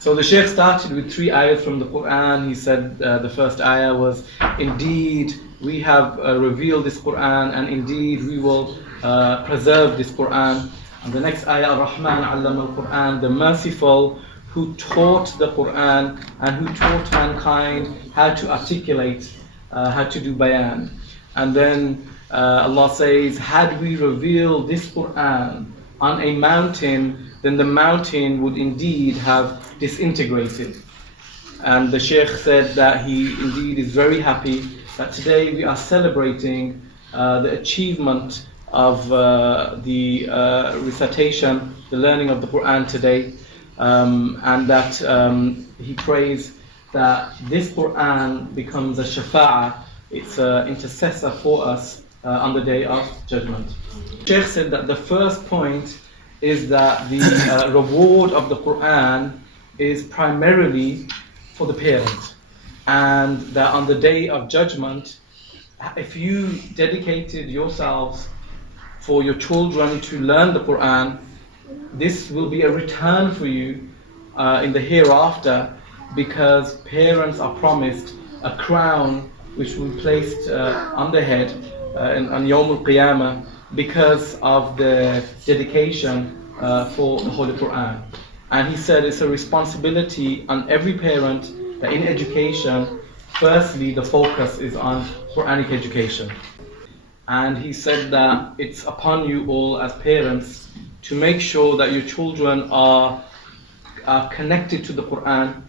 So the Sheikh started with 3 ayahs from the Quran. He said the first ayah was, indeed we have revealed this Quran, and indeed we will preserve this Quran. And the next ayah, Ar-Rahman allama al-Quran, the merciful who taught the Quran and who taught mankind how to articulate, how to do bayan. And then Allah says, had we revealed this Quran on a mountain, then the mountain would indeed have disintegrated. And the Sheikh said that he indeed is very happy that today we are celebrating the achievement of the recitation, the learning of the Quran today, and that he prays that this Quran becomes a shafa'ah, it's an intercessor for us on the day of judgment. Sheikh said that the first point is that the reward of the Quran is primarily for the parent, and that on the day of judgment, if you dedicated yourselves for your children to learn the Quran, this will be a return for you in the hereafter, because parents are promised a crown which will be placed on their head on Yawm al-Qiyamah because of the dedication for the Holy Quran. And he said it's a responsibility on every parent that in education, firstly the focus is on Quranic education. And he said that it's upon you all as parents to make sure that your children are connected to the Quran.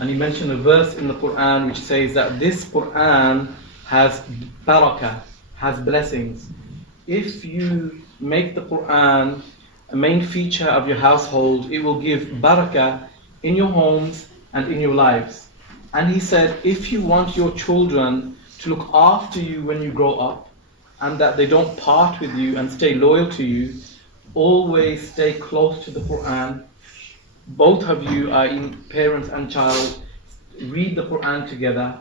And he mentioned a verse in the Quran which says that this Quran has barakah, has blessings. If you make the Quran a main feature of your household, it will give barakah in your homes and in your lives. And he said, if you want your children to look after you when you grow up, and that they don't part with you and stay loyal to you, always stay close to the Quran. Both of you are in parent and child, read the Quran together,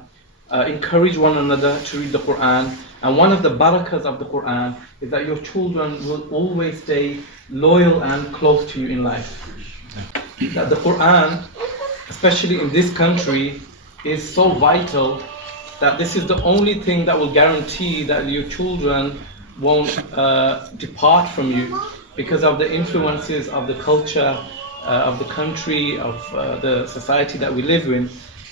encourage one another to read the Quran. And one of the barakahs of the Quran is that your children will always stay loyal and close to you in life. That the Quran, especially in this country, is so vital that this is the only thing that will guarantee that your children won't depart from you, because of the influences of the culture, of the country, of the society that we live in,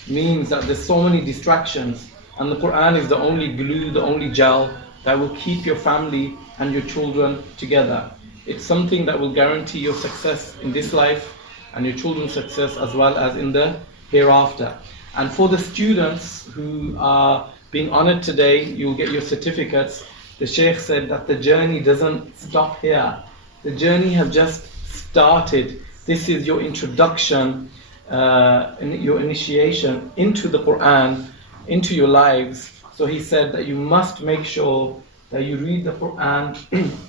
means that there's so many distractions. And the Quran is the only glue, the only gel that will keep your family and your children together. It's something that will guarantee your success in this life and your children's success as well as in the hereafter. And for the students who are being honored today, you'll get your certificates. The Sheikh said that the journey doesn't stop here. The journey has just started. This is your introduction, your initiation into the Quran, into your lives. So he said that you must make sure that you read the Quran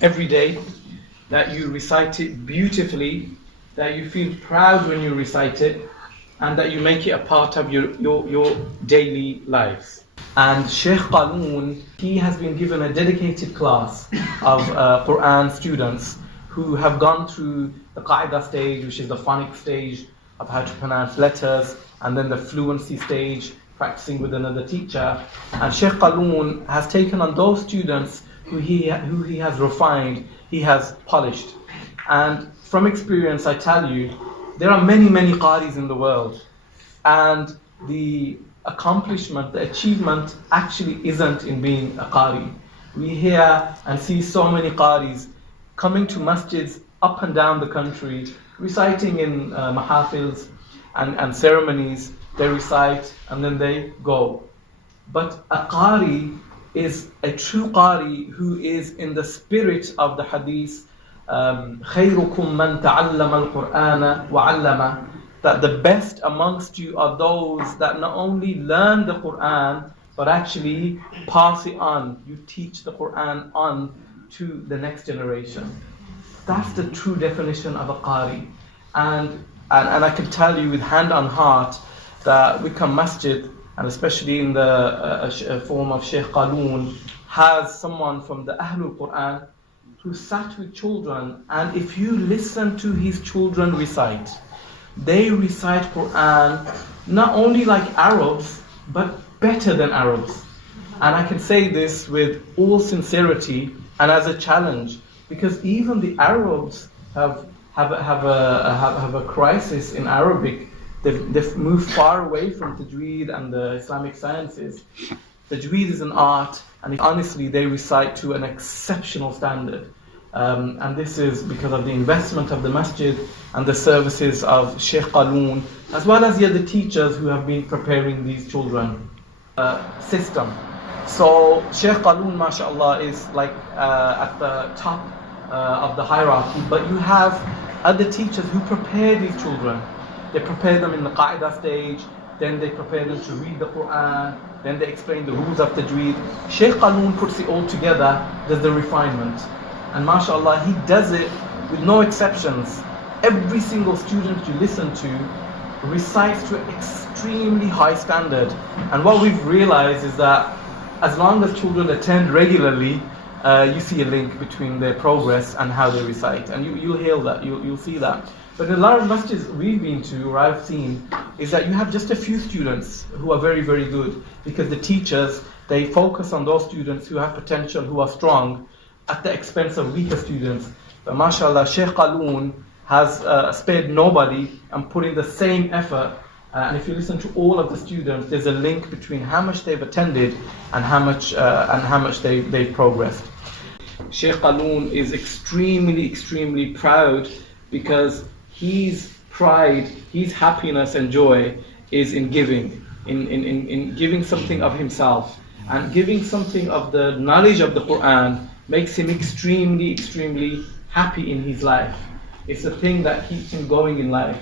every day, that you recite it beautifully, that you feel proud when you recite it, and that you make it a part of your daily lives. And Sheikh Qaloen, he has been given a dedicated class of Quran students who have gone through the Qaida stage, which is the phonics stage of how to pronounce letters, and then the fluency stage, practicing with another teacher. And Sheikh Qaloen has taken on those students who he has refined, he has polished. And from experience, I tell you, there are many qaris in the world, and the accomplishment, the achievement actually isn't in being a qari. We hear and see so many qaris coming to masjids up and down the country, reciting in mahafils and ceremonies. They recite and then they go. But a qari is a true qari who is in the spirit of the hadith, خَيْرُكُمْ مَنْ تَعَلَّمَ الْقُرْآنَ وَعَلَّمَ, that the best amongst you are those that not only learn the Quran, but actually pass it on. You teach the Quran on to the next generation. That's the true definition of a qari. And I can tell you with hand on heart that Wickham Masjid, and especially in the form of Sheikh Qaloen, has someone from the Ahlul Quran who sat with children, and if you listen to his children recite, they recite Quran not only like Arabs, but better than Arabs. And I can say this with all sincerity and as a challenge, because even the Arabs have a crisis in Arabic. They've moved far away from tajweed and the Islamic sciences. Tajweed is an art, and honestly, they recite to an exceptional standard. And this is because of the investment of the masjid and the services of Sheikh Qaloen, as well as the other teachers who have been preparing these children. System. So Sheikh Qaloen, mashallah, is like at the top of the hierarchy, but you have other teachers who prepare these children. They prepare them in the qaida stage, then they prepare them to read the Quran, then they explain the rules of tajweed. Sheikh Qaloen puts it all together, does the refinement. And mashallah, he does it with no exceptions. Every single student you listen to recites to an extremely high standard. And what we've realized is that as long as children attend regularly, you see a link between their progress and how they recite. And you'll hear that, you'll see that. But in a lot of masjids we've been to, or I've seen, is that you have just a few students who are very, very good, because the teachers, they focus on those students who have potential, who are strong, at the expense of weaker students. But mashallah, Sheikh Qaloen has spared nobody and put in the same effort. And if you listen to all of the students, there's a link between how much they've attended and how much they've progressed. Sheikh Qaloen is extremely proud, because his pride, his happiness and joy is in giving, in giving something of himself, and giving something of the knowledge of the Quran makes him extremely happy in his life. It's the thing that keeps him going in life.